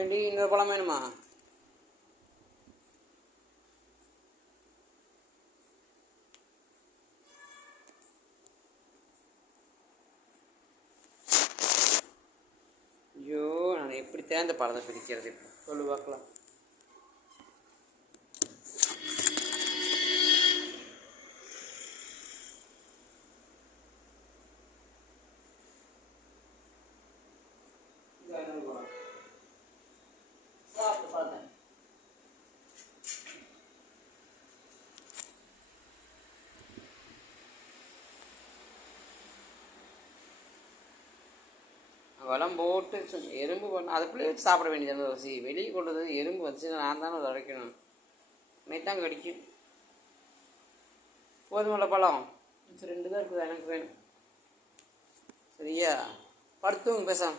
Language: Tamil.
ஏண்டி இன்னொரு பழம் வேணுமா? ஐயோ, நான் எப்படி தேர்ந்த பழத்தை பிரிக்கிறது இப்போ சொல்லு பார்க்கலாம். வளம் போட்டு எறும்பு அதுக்குள்ளே வச்சு சாப்பிட வேண்டியது ரோசி. வெளியே கொண்டு வந்து எறும்பு வச்சு நான் தானே அதை உடைக்கணும். தான் கடிக்கும். போதுமல்ல பழம் 2 தான் இருக்குது, எனக்கு வேணும். சரியா? படுத்துவங்க பேசாம.